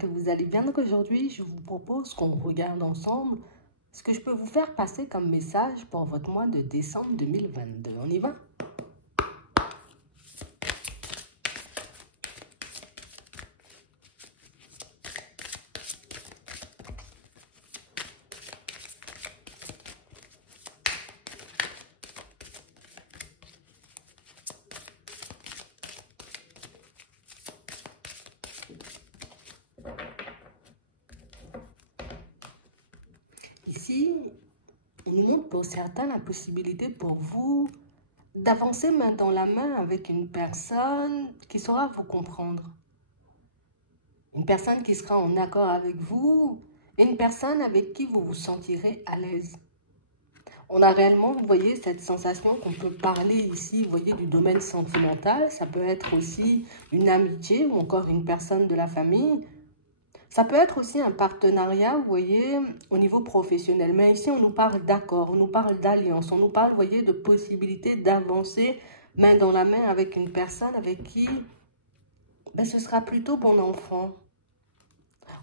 que vous allez bien. Donc aujourd'hui, je vous propose qu'on regarde ensemble ce que je peux vous faire passer comme message pour votre mois de décembre 2022. On y va? Ici, on nous montre pour certains la possibilité pour vous d'avancer main dans la main avec une personne qui saura vous comprendre. Une personne qui sera en accord avec vous et une personne avec qui vous vous sentirez à l'aise. On a réellement, vous voyez, cette sensation qu'on peut parler ici, vous voyez, du domaine sentimental. Ça peut être aussi une amitié ou encore une personne de la famille. Ça peut être aussi un partenariat, vous voyez, au niveau professionnel. Mais ici, on nous parle d'accord, on nous parle d'alliance, on nous parle, vous voyez, de possibilité d'avancer main dans la main avec une personne avec qui ce sera plutôt bon enfant.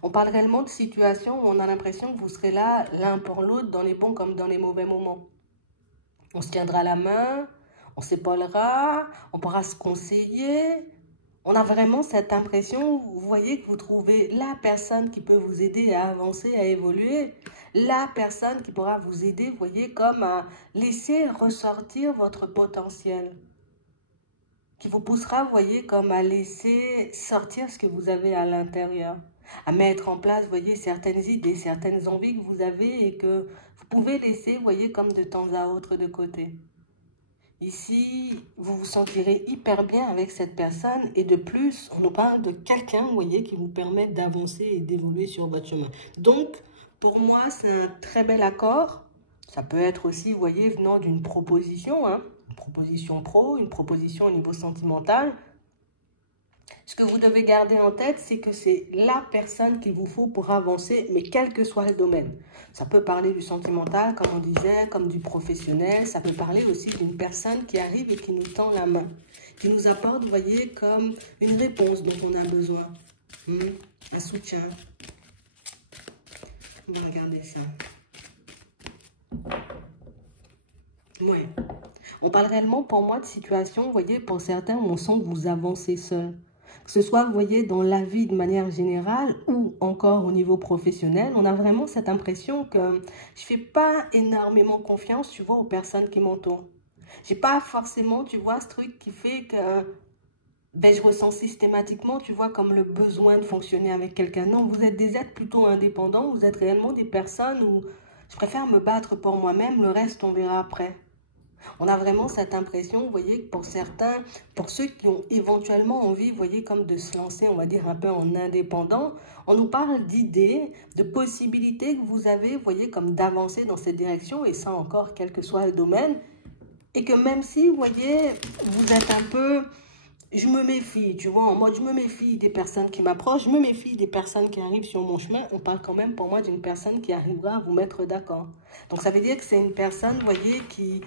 On parle réellement de situations où on a l'impression que vous serez là l'un pour l'autre dans les bons comme dans les mauvais moments. On se tiendra la main, on s'épaulera, on pourra se conseiller. On a vraiment cette impression, vous voyez, que vous trouvez la personne qui peut vous aider à avancer, à évoluer. La personne qui pourra vous aider, vous voyez, comme à laisser ressortir votre potentiel. Qui vous poussera, vous voyez, comme à laisser sortir ce que vous avez à l'intérieur. À mettre en place, vous voyez, certaines idées, certaines envies que vous avez et que vous pouvez laisser, vous voyez, comme de temps à autre de côté. Ici, vous vous sentirez hyper bien avec cette personne et de plus, on nous parle de quelqu'un, vous voyez, qui vous permet d'avancer et d'évoluer sur votre chemin. Donc, pour moi, c'est un très bel accord. Ça peut être aussi, vous voyez, venant d'une proposition, une proposition pro, une proposition au niveau sentimental. Ce que vous devez garder en tête, c'est que c'est la personne qu'il vous faut pour avancer, mais quel que soit le domaine. Ça peut parler du sentimental, comme on disait, comme du professionnel. Ça peut parler aussi d'une personne qui arrive et qui nous tend la main, qui nous apporte, vous voyez, comme une réponse dont on a besoin, un soutien. On va regarder ça. Oui. On parle réellement, pour moi, de situation, vous voyez, pour certains, où on sent que vous avancez seul. Que ce soit, vous voyez, dans la vie de manière générale ou encore au niveau professionnel, on a vraiment cette impression que je ne fais pas énormément confiance, tu vois, aux personnes qui m'entourent. Je n'ai pas forcément, tu vois, ce truc qui fait que je ressens systématiquement, tu vois, comme le besoin de fonctionner avec quelqu'un. Non, vous êtes des êtres plutôt indépendants, vous êtes réellement des personnes où je préfère me battre pour moi-même, le reste, on verra après. On a vraiment cette impression, vous voyez, que pour certains, pour ceux qui ont éventuellement envie, vous voyez, comme de se lancer, on va dire, un peu en indépendant, on nous parle d'idées, de possibilités que vous avez, vous voyez, comme d'avancer dans cette direction, et ça encore, quel que soit le domaine, et que même si, vous voyez, vous êtes un peu, je me méfie, tu vois, en mode, je me méfie des personnes qui m'approchent, je me méfie des personnes qui arrivent sur mon chemin, on parle quand même pour moi d'une personne qui arrivera à vous mettre d'accord. Donc ça veut dire que c'est une personne, vous voyez, qui...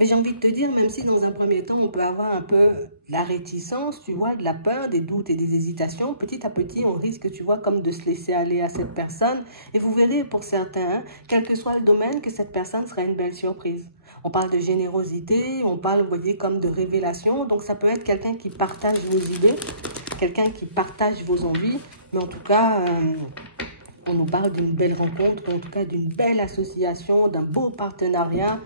Mais j'ai envie de te dire, même si dans un premier temps, on peut avoir un peu de la réticence, tu vois, de la peur, des doutes et des hésitations, petit à petit, on risque, tu vois, comme de se laisser aller à cette personne. Et vous verrez pour certains, quel que soit le domaine, que cette personne sera une belle surprise. On parle de générosité, on parle, vous voyez, comme de révélation. Donc ça peut être quelqu'un qui partage vos idées, quelqu'un qui partage vos envies. Mais en tout cas... on nous parle d'une belle rencontre, en tout cas d'une belle association, d'un beau partenariat.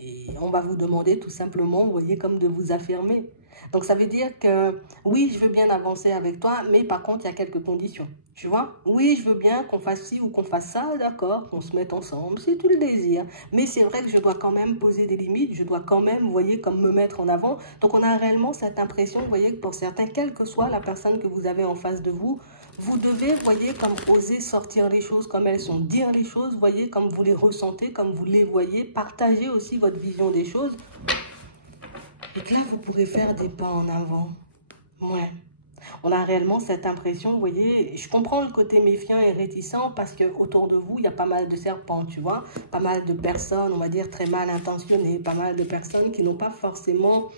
Et on va vous demander tout simplement, vous voyez, comme de vous affirmer. Donc ça veut dire que oui, je veux bien avancer avec toi, mais par contre, il y a quelques conditions. Tu vois? Oui, je veux bien qu'on fasse ci ou qu'on fasse ça, d'accord, qu'on se mette ensemble, si tu le désires. Mais c'est vrai que je dois quand même poser des limites, je dois quand même, vous voyez, comme me mettre en avant. Donc on a réellement cette impression, vous voyez, que pour certains, quelle que soit la personne que vous avez en face de vous, vous devez, vous voyez, comme oser sortir les choses comme elles sont, dire les choses, vous voyez, comme vous les ressentez, comme vous les voyez, partager aussi votre vision des choses. Et que là, vous pourrez faire des pas en avant. Ouais. On a réellement cette impression, vous voyez, je comprends le côté méfiant et réticent parce que autour de vous, il y a pas mal de serpents, tu vois, pas mal de personnes, on va dire, très mal intentionnées, pas mal de personnes qui n'ont pas forcément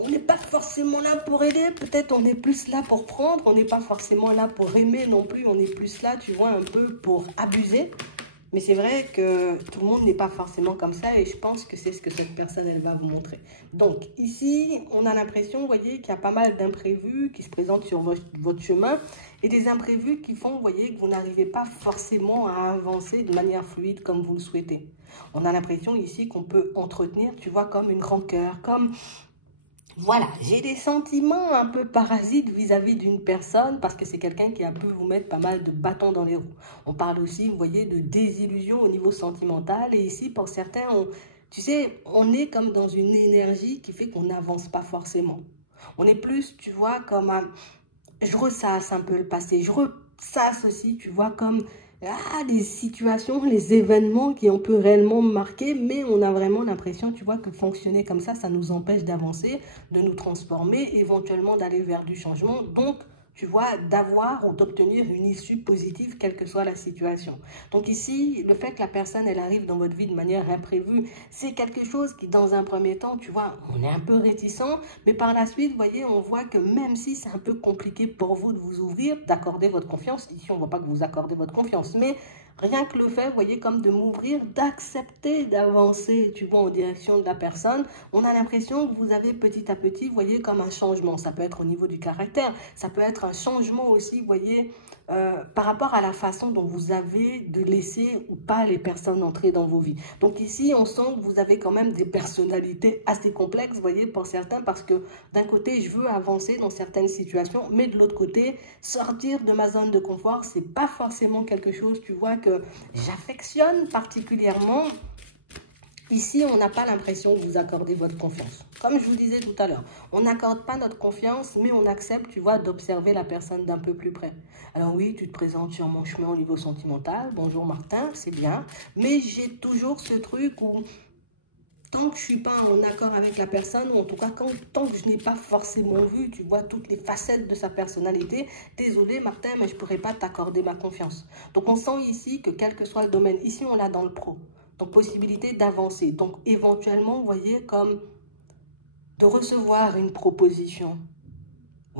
On n'est pas forcément là pour aider, peut-être on est plus là pour prendre, on n'est pas forcément là pour aimer non plus, on est plus là, tu vois, un peu pour abuser. Mais c'est vrai que tout le monde n'est pas forcément comme ça et je pense que c'est ce que cette personne, elle va vous montrer. Donc ici, on a l'impression, vous voyez, qu'il y a pas mal d'imprévus qui se présentent sur votre chemin et des imprévus qui font, vous voyez, que vous n'arrivez pas forcément à avancer de manière fluide comme vous le souhaitez. On a l'impression ici qu'on peut entretenir, tu vois, comme une rancœur, comme... Voilà, j'ai des sentiments un peu parasites vis-à-vis d'une personne parce que c'est quelqu'un qui a pu vous mettre pas mal de bâtons dans les roues. On parle aussi, vous voyez, de désillusion au niveau sentimental. Et ici, pour certains, tu sais, on est comme dans une énergie qui fait qu'on n'avance pas forcément. On est plus, tu vois, comme je ressasse un peu le passé. Je ressasse aussi, tu vois, comme... les situations, les événements qui ont pu réellement me marquer, mais on a vraiment l'impression, tu vois, que fonctionner comme ça nous empêche d'avancer, de nous transformer, éventuellement d'aller vers du changement, donc, tu vois, d'avoir ou d'obtenir une issue positive, quelle que soit la situation. Donc ici, le fait que la personne, elle arrive dans votre vie de manière imprévue, c'est quelque chose qui, dans un premier temps, tu vois, on est un peu réticent, mais par la suite, vous voyez, on voit que même si c'est un peu compliqué pour vous de vous ouvrir, d'accorder votre confiance, ici, on ne voit pas que vous accordez votre confiance, mais rien que le fait, vous voyez, comme de m'ouvrir, d'accepter d'avancer, tu vois, en direction de la personne, on a l'impression que vous avez petit à petit, vous voyez, comme un changement. Ça peut être au niveau du caractère, ça peut être un changement aussi, vous voyez, par rapport à la façon dont vous avez de laisser ou pas les personnes entrer dans vos vies. Donc ici, on sent que vous avez quand même des personnalités assez complexes, vous voyez, pour certains, parce que d'un côté, je veux avancer dans certaines situations, mais de l'autre côté, sortir de ma zone de confort, c'est pas forcément quelque chose, tu vois, que j'affectionne particulièrement. Ici, on n'a pas l'impression que vous accordez votre confiance. Comme je vous disais tout à l'heure, on n'accorde pas notre confiance, mais on accepte, tu vois, d'observer la personne d'un peu plus près. Alors oui, tu te présentes sur mon chemin au niveau sentimental. Bonjour Martin, c'est bien. Mais j'ai toujours ce truc où, tant que je ne suis pas en accord avec la personne, ou en tout cas, tant que je n'ai pas forcément vu, tu vois, toutes les facettes de sa personnalité, désolé Martin, mais je ne pourrais pas t'accorder ma confiance. Donc on sent ici que quel que soit le domaine, ici on l'a dans le pro. Donc, possibilité d'avancer. Donc, éventuellement, vous voyez, comme de recevoir une proposition.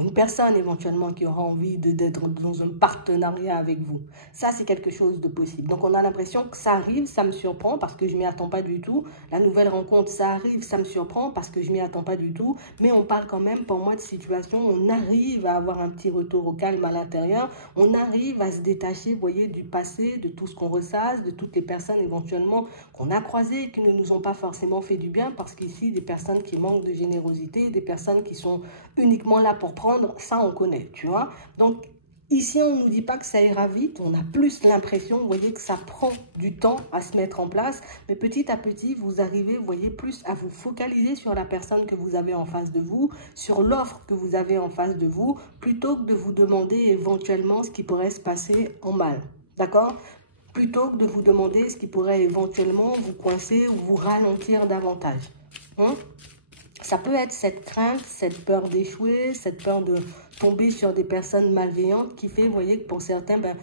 Une personne éventuellement qui aura envie d'être dans un partenariat avec vous. Ça, c'est quelque chose de possible. Donc, on a l'impression que ça arrive, ça me surprend parce que je ne m'y attends pas du tout. La nouvelle rencontre, ça arrive, ça me surprend parce que je ne m'y attends pas du tout. Mais on parle quand même, pour moi, de situation où on arrive à avoir un petit retour au calme à l'intérieur. On arrive à se détacher, vous voyez, du passé, de tout ce qu'on ressasse, de toutes les personnes éventuellement qu'on a croisées et qui ne nous ont pas forcément fait du bien parce qu'ici, des personnes qui manquent de générosité, des personnes qui sont uniquement là pour prendre, ça on connaît, tu vois. Donc ici on ne nous dit pas que ça ira vite, on a plus l'impression, vous voyez, que ça prend du temps à se mettre en place, mais petit à petit vous arrivez, vous voyez, plus à vous focaliser sur la personne que vous avez en face de vous, sur l'offre que vous avez en face de vous, plutôt que de vous demander éventuellement ce qui pourrait se passer en mal, d'accord? Plutôt que de vous demander ce qui pourrait éventuellement vous coincer ou vous ralentir davantage. Ça peut être cette crainte, cette peur d'échouer, cette peur de tomber sur des personnes malveillantes qui fait, vous voyez, que pour certains, ben,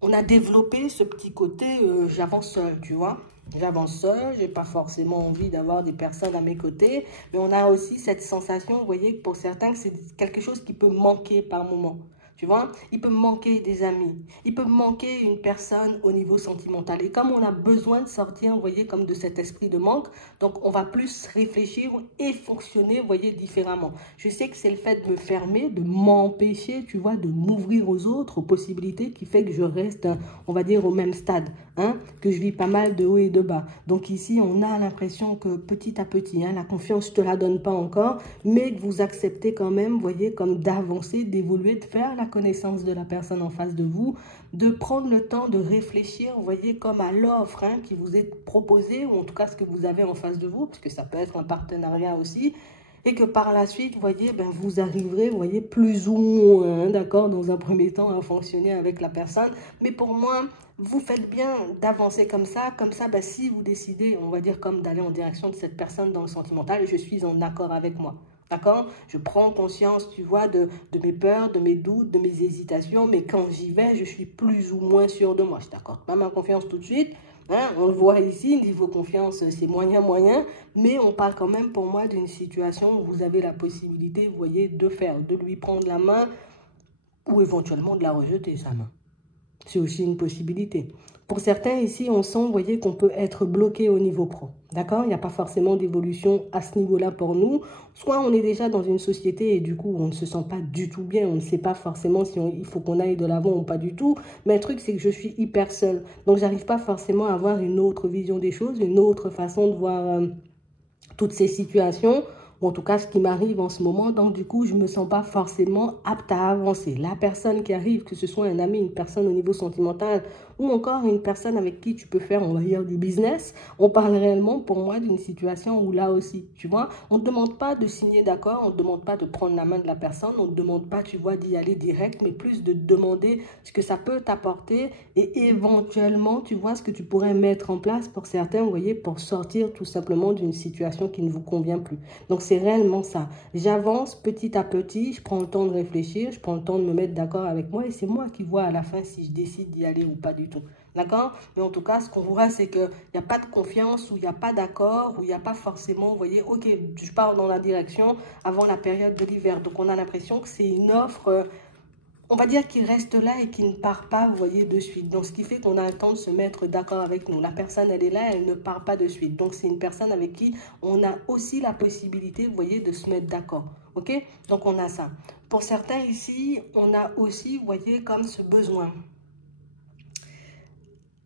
on a développé ce petit côté j'avance seul, tu vois. J'avance seul, j'ai pas forcément envie d'avoir des personnes à mes côtés, mais on a aussi cette sensation, vous voyez, que pour certains, que c'est quelque chose qui peut manquer par moment. Tu vois, il peut me manquer des amis, il peut me manquer une personne au niveau sentimental. Et comme on a besoin de sortir, vous voyez, comme de cet esprit de manque, donc on va plus réfléchir et fonctionner, vous voyez, différemment. Je sais que c'est le fait de me fermer, de m'empêcher, tu vois, de m'ouvrir aux autres, aux possibilités, qui fait que je reste, on va dire, au même stade, hein, que je vis pas mal de haut et de bas. Donc ici, on a l'impression que petit à petit, hein, la confiance, je ne te la donne pas encore, mais que vous acceptez quand même, vous voyez, comme d'avancer, d'évoluer, de faire la connaissance de la personne en face de vous, de prendre le temps de réfléchir, vous voyez, comme à l'offre hein, qui vous est proposée, ou en tout cas ce que vous avez en face de vous, parce que ça peut être un partenariat aussi, et que par la suite, vous voyez, ben, vous arriverez, vous voyez, plus ou moins, hein, d'accord, dans un premier temps, à fonctionner avec la personne. Mais pour moi, vous faites bien d'avancer comme ça, ben, si vous décidez, on va dire, comme d'aller en direction de cette personne dans le sentimental, je suis en accord avec moi. D'accord? Je prends conscience, tu vois, de mes peurs, de mes doutes, de mes hésitations, mais quand j'y vais, je suis plus ou moins sûr de moi. Je t'accorde pas ma confiance tout de suite, Hein, on le voit ici, niveau confiance, c'est moyen, mais on parle quand même pour moi d'une situation où vous avez la possibilité, vous voyez, de lui prendre la main ou éventuellement de la rejeter, sa main. C'est aussi une possibilité. Pour certains ici, on sent, vous voyez, qu'on peut être bloqué au niveau pro. D'accord? Il n'y a pas forcément d'évolution à ce niveau-là pour nous. Soit on est déjà dans une société et du coup, on ne se sent pas du tout bien. On ne sait pas forcément si il faut qu'on aille de l'avant ou pas du tout. Mais le truc, c'est que je suis hyper seule. Donc, j'arrive pas forcément à avoir une autre vision des choses, une autre façon de voir toutes ces situations. Ou en tout cas, ce qui m'arrive en ce moment. Donc, du coup, je ne me sens pas forcément apte à avancer. La personne qui arrive, que ce soit un ami, une personne au niveau sentimental, ou encore une personne avec qui tu peux faire, on va dire, du business, on parle réellement, pour moi, d'une situation où là aussi, tu vois, on ne demande pas de signer d'accord, on ne demande pas de prendre la main de la personne, on ne demande pas, tu vois, d'y aller direct, mais plus de demander ce que ça peut t'apporter et éventuellement, tu vois, ce que tu pourrais mettre en place pour certains, vous voyez, pour sortir tout simplement d'une situation qui ne vous convient plus. Donc, c'est réellement ça. J'avance petit à petit, je prends le temps de réfléchir, je prends le temps de me mettre d'accord avec moi et c'est moi qui vois à la fin si je décide d'y aller ou pas du tout. D'accord? Mais en tout cas, ce qu'on voit, c'est qu'il n'y a pas de confiance, ou il n'y a pas d'accord, ou il n'y a pas forcément, vous voyez, ok, je pars dans la direction avant la période de l'hiver. Donc, on a l'impression que c'est une offre, on va dire, qui reste là et qui ne part pas, vous voyez, de suite. Donc, ce qui fait qu'on a le temps de se mettre d'accord avec nous. La personne, elle est là, elle ne part pas de suite. Donc, c'est une personne avec qui on a aussi la possibilité, vous voyez, de se mettre d'accord. Ok? Donc, on a ça. Pour certains ici, on a aussi, vous voyez, comme ce besoin.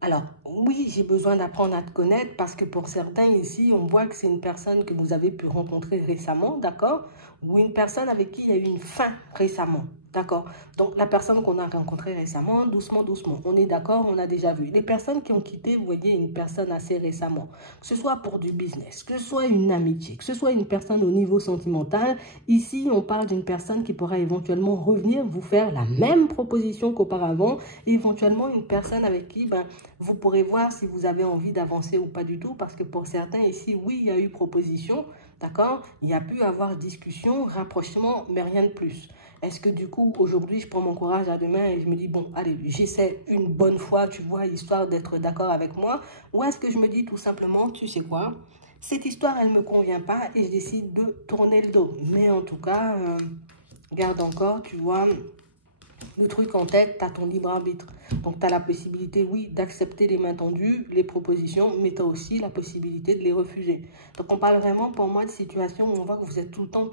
Alors, oui, j'ai besoin d'apprendre à te connaître parce que pour certains ici, on voit que c'est une personne que vous avez pu rencontrer récemment, d'accord? Ou une personne avec qui il y a eu une fin récemment, d'accord? Donc, la personne qu'on a rencontrée récemment, doucement, doucement, on est d'accord, on a déjà vu. Les personnes qui ont quitté, vous voyez, une personne assez récemment, que ce soit pour du business, que ce soit une amitié, que ce soit une personne au niveau sentimental, ici, on parle d'une personne qui pourra éventuellement revenir vous faire la même proposition qu'auparavant, et éventuellement une personne avec qui, ben, vous pourrez voir si vous avez envie d'avancer ou pas du tout, parce que pour certains ici, oui, il y a eu proposition, d'accord? Il y a pu avoir discussion, rapprochement, mais rien de plus. Est-ce que du coup, aujourd'hui, je prends mon courage à deux mains et je me dis, bon, allez, j'essaie une bonne fois, tu vois, histoire d'être d'accord avec moi, ou est-ce que je me dis tout simplement, tu sais quoi, cette histoire, elle ne me convient pas et je décide de tourner le dos. Mais en tout cas, garde encore, tu vois, le truc en tête, tu as ton libre arbitre. Donc, tu as la possibilité, oui, d'accepter les mains tendues, les propositions, mais tu as aussi la possibilité de les refuser. Donc, on parle vraiment, pour moi, de situations où on voit que vous êtes tout le temps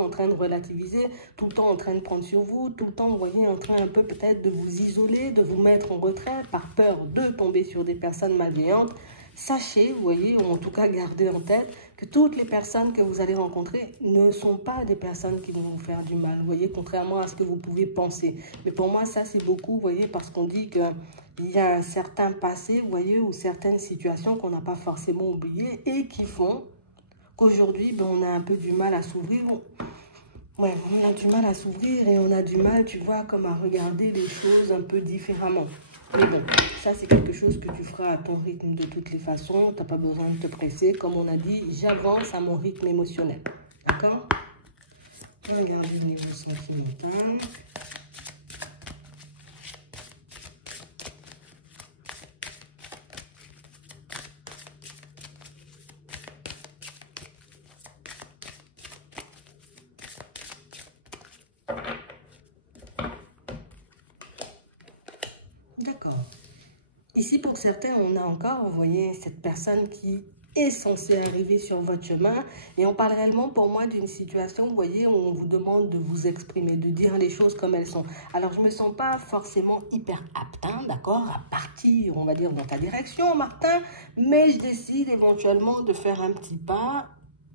en train de relativiser, tout le temps en train de prendre sur vous, tout le temps, vous voyez, en train un peu peut-être de vous isoler, de vous mettre en retrait par peur de tomber sur des personnes malveillantes. Sachez, vous voyez, ou en tout cas gardez en tête que toutes les personnes que vous allez rencontrer ne sont pas des personnes qui vont vous faire du mal, vous voyez, contrairement à ce que vous pouvez penser. Mais pour moi, ça c'est beaucoup, vous voyez, parce qu'on dit qu'il y a un certain passé, vous voyez, ou certaines situations qu'on n'a pas forcément oubliées et qui font qu'aujourd'hui, ben, on a un peu du mal à s'ouvrir. Ouais, on a du mal à s'ouvrir et on a du mal, tu vois, comme à regarder les choses un peu différemment. Mais bon, ça c'est quelque chose que tu feras à ton rythme de toutes les façons. Tu n'as pas besoin de te presser. Comme on a dit, j'avance à mon rythme émotionnel. D'accord? Regardez le niveau sentimental. D'accord. Ici, pour certains, on a encore, vous voyez, cette personne qui est censée arriver sur votre chemin. Et on parle réellement, pour moi, d'une situation, vous voyez, où on vous demande de vous exprimer, de dire les choses comme elles sont. Alors, je ne me sens pas forcément hyper apte, hein, d'accord, à partir, on va dire, dans ta direction, Martin. Mais je décide éventuellement de faire un petit pas.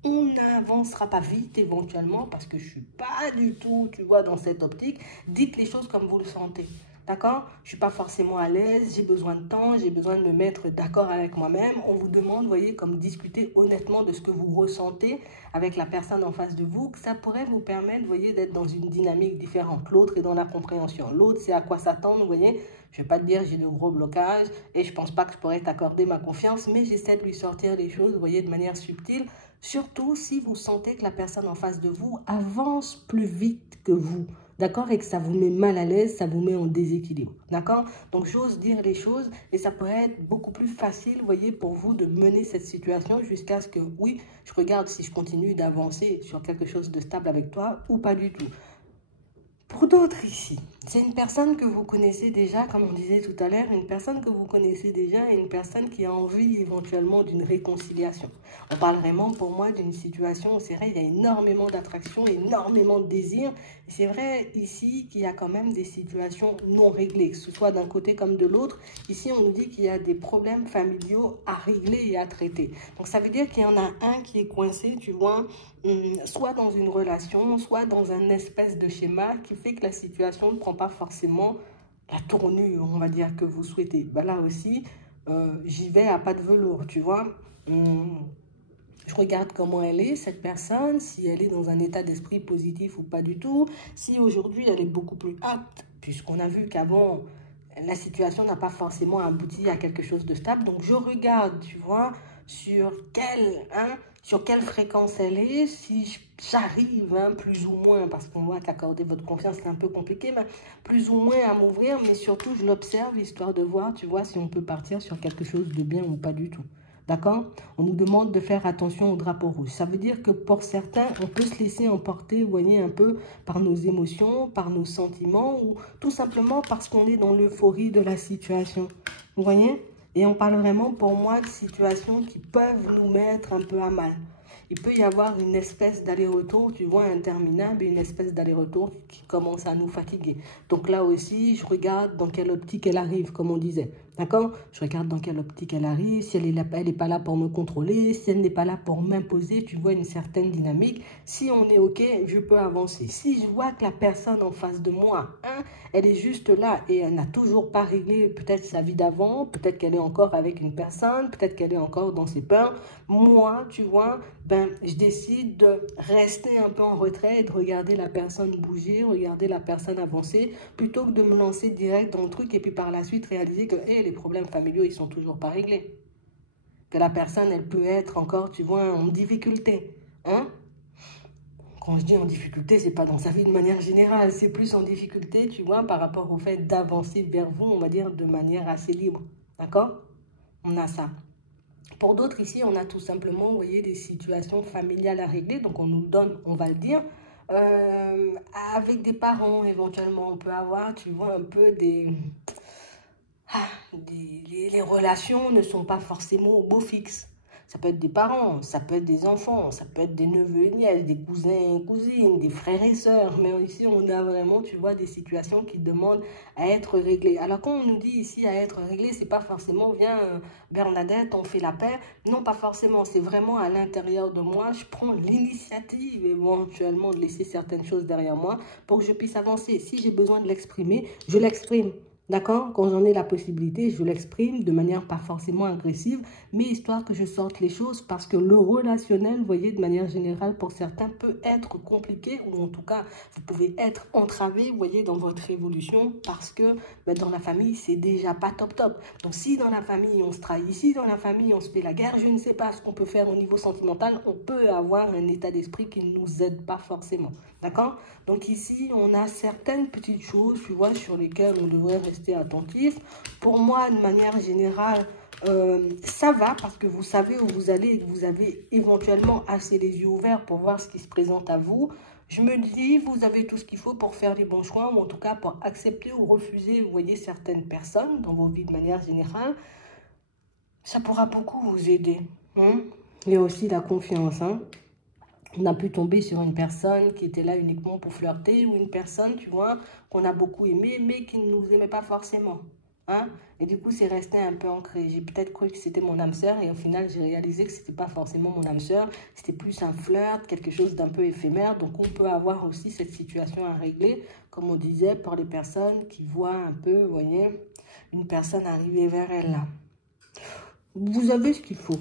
On n'avancera pas vite éventuellement parce que je ne suis pas du tout, tu vois, dans cette optique. Dites les choses comme vous le sentez. D'accord? Je ne suis pas forcément à l'aise, j'ai besoin de temps, j'ai besoin de me mettre d'accord avec moi-même. On vous demande, vous voyez, comme discuter honnêtement de ce que vous ressentez avec la personne en face de vous, que ça pourrait vous permettre, vous voyez, d'être dans une dynamique différente. L'autre est dans la compréhension. L'autre, c'est à quoi s'attendre, vous voyez. Je ne vais pas te dire j'ai de gros blocages et je ne pense pas que je pourrais t'accorder ma confiance, mais j'essaie de lui sortir les choses, vous voyez, de manière subtile. Surtout si vous sentez que la personne en face de vous avance plus vite que vous. d'accord, et que ça vous met mal à l'aise, ça vous met en déséquilibre, d'accord? Donc, j'ose dire les choses et ça pourrait être beaucoup plus facile, vous voyez, pour vous de mener cette situation jusqu'à ce que, oui, je regarde si je continue d'avancer sur quelque chose de stable avec toi ou pas du tout. Pour d'autres ici, c'est une personne que vous connaissez déjà, comme on disait tout à l'heure, une personne que vous connaissez déjà et une personne qui a envie éventuellement d'une réconciliation. On parle vraiment pour moi d'une situation où c'est vrai, il y a énormément d'attraction, énormément de désir. C'est vrai ici qu'il y a quand même des situations non réglées, que ce soit d'un côté comme de l'autre. Ici, on nous dit qu'il y a des problèmes familiaux à régler et à traiter. Donc ça veut dire qu'il y en a un qui est coincé, tu vois, soit dans une relation, soit dans un espèce de schéma qui fait que la situation ne prend pas forcément la tournure, on va dire, que vous souhaitez. Ben là aussi, j'y vais à pas de velours, tu vois. Je regarde comment elle est, cette personne, si elle est dans un état d'esprit positif ou pas du tout, si aujourd'hui elle est beaucoup plus apte, puisqu'on a vu qu'avant, la situation n'a pas forcément abouti à quelque chose de stable. Donc, je regarde, tu vois, sur quelle fréquence elle est, si j'arrive, plus ou moins, parce qu'on voit qu'accorder votre confiance, c'est un peu compliqué, mais plus ou moins à m'ouvrir, mais surtout, je l'observe, histoire de voir, tu vois, si on peut partir sur quelque chose de bien ou pas du tout. D'accord? On nous demande de faire attention au drapeau rouge. Ça veut dire que pour certains, on peut se laisser emporter, vous voyez, un peu par nos émotions, par nos sentiments, ou tout simplement parce qu'on est dans l'euphorie de la situation. Vous voyez? Et on parle vraiment, pour moi, de situations qui peuvent nous mettre un peu à mal. Il peut y avoir une espèce d'aller-retour, tu vois, interminable, et une espèce d'aller-retour qui commence à nous fatiguer. Donc là aussi, je regarde dans quelle optique elle arrive, comme on disait. D'accord? Je regarde dans quelle optique elle arrive, si elle n'est pas là pour me contrôler, si elle n'est pas là pour m'imposer, tu vois, une certaine dynamique. Si on est OK, je peux avancer. Si je vois que la personne en face de moi, elle est juste là et elle n'a toujours pas réglé peut-être sa vie d'avant, peut-être qu'elle est encore avec une personne, peut-être qu'elle est encore dans ses peurs. Moi, tu vois, je décide de rester un peu en retrait et de regarder la personne bouger, regarder la personne avancer, plutôt que de me lancer direct dans le truc et puis par la suite réaliser que les problèmes familiaux, ils sont toujours pas réglés. Que la personne, elle peut être encore, tu vois, en difficulté. Quand je dis en difficulté, c'est pas dans sa vie de manière générale, c'est plus en difficulté, tu vois, par rapport au fait d'avancer vers vous, on va dire, de manière assez libre. D'accord? On a ça. Pour d'autres, ici, on a tout simplement, vous voyez, des situations familiales à régler. Donc, on nous donne, on va le dire, avec des parents, éventuellement. On peut avoir, tu vois, un peu les relations ne sont pas forcément au beau fixe. Ça peut être des parents, ça peut être des enfants, ça peut être des neveux et nièces, des cousins et cousines, des frères et sœurs. Mais ici, on a vraiment, tu vois, des situations qui demandent à être réglées. Alors, quand on nous dit ici à être réglé, c'est pas forcément, viens, Bernadette, on fait la paix. Non, pas forcément. C'est vraiment à l'intérieur de moi. Je prends l'initiative, éventuellement, de laisser certaines choses derrière moi pour que je puisse avancer. Si j'ai besoin de l'exprimer, je l'exprime. D'accord? Quand j'en ai la possibilité, je l'exprime de manière pas forcément agressive, mais histoire que je sorte les choses parce que le relationnel, vous voyez, de manière générale, pour certains, peut être compliqué ou en tout cas, vous pouvez être entravé, vous voyez, dans votre évolution parce que dans la famille, c'est déjà pas top top. Donc, si dans la famille, on se trahit, si dans la famille, on se fait la guerre, je ne sais pas ce qu'on peut faire au niveau sentimental, on peut avoir un état d'esprit qui ne nous aide pas forcément. D'accord? Donc ici, on a certaines petites choses, tu vois, sur lesquelles on devrait rester attentif. Pour moi, de manière générale, ça va parce que vous savez où vous allez et que vous avez éventuellement assez les yeux ouverts pour voir ce qui se présente à vous. Je me dis, vous avez tout ce qu'il faut pour faire les bons choix, ou en tout cas pour accepter ou refuser, vous voyez, certaines personnes dans vos vies de manière générale. Ça pourra beaucoup vous aider. Il y a aussi la confiance, On a pu tomber sur une personne qui était là uniquement pour flirter ou une personne, tu vois, qu'on a beaucoup aimé, mais qui ne nous aimait pas forcément. Et du coup, c'est resté un peu ancré. J'ai peut-être cru que c'était mon âme sœur et au final, j'ai réalisé que ce n'était pas forcément mon âme sœur. C'était plus un flirt, quelque chose d'un peu éphémère. Donc, on peut avoir aussi cette situation à régler, comme on disait, pour les personnes qui voient un peu, vous voyez, une personne arriver vers elle là. Vous avez ce qu'il faut.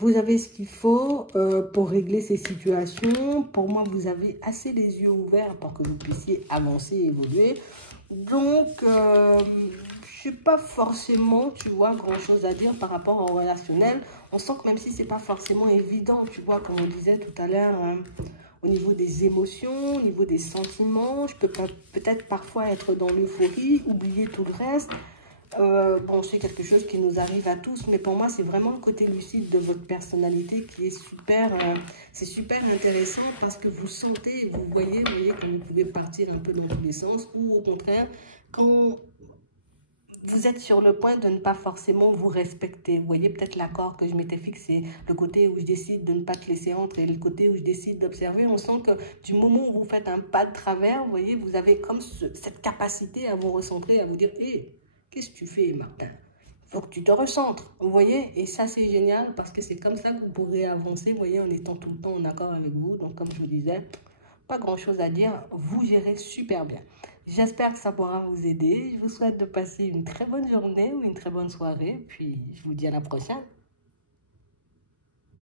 Vous avez ce qu'il faut pour régler ces situations. Pour moi, vous avez assez les yeux ouverts pour que vous puissiez avancer et évoluer. Donc, je n'ai pas forcément, tu vois, grand-chose à dire par rapport au relationnel. On sent que même si ce n'est pas forcément évident, tu vois, comme on disait tout à l'heure, au niveau des émotions, au niveau des sentiments. Je peux peut-être parfois être dans l'euphorie, oublier tout le reste. Bon, c'est quelque chose qui nous arrive à tous, mais pour moi, c'est vraiment le côté lucide de votre personnalité qui est super, c'est super intéressant parce que vous sentez, vous voyez que vous pouvez partir un peu dans tous les sens, ou au contraire, quand vous êtes sur le point de ne pas forcément vous respecter. Vous voyez peut-être l'accord que je m'étais fixé, le côté où je décide de ne pas te laisser entrer, le côté où je décide d'observer. On sent que du moment où vous faites un pas de travers, vous voyez, vous avez comme cette capacité à vous recentrer, à vous dire, hé, qu'est-ce que tu fais, Martin? Il faut que tu te recentres, vous voyez. Et ça, c'est génial parce que c'est comme ça que vous pourrez avancer, vous voyez, en étant tout le temps en accord avec vous. Donc, comme je vous disais, pas grand-chose à dire, vous gérez super bien. J'espère que ça pourra vous aider. Je vous souhaite de passer une très bonne journée ou une très bonne soirée. Puis, je vous dis à la prochaine.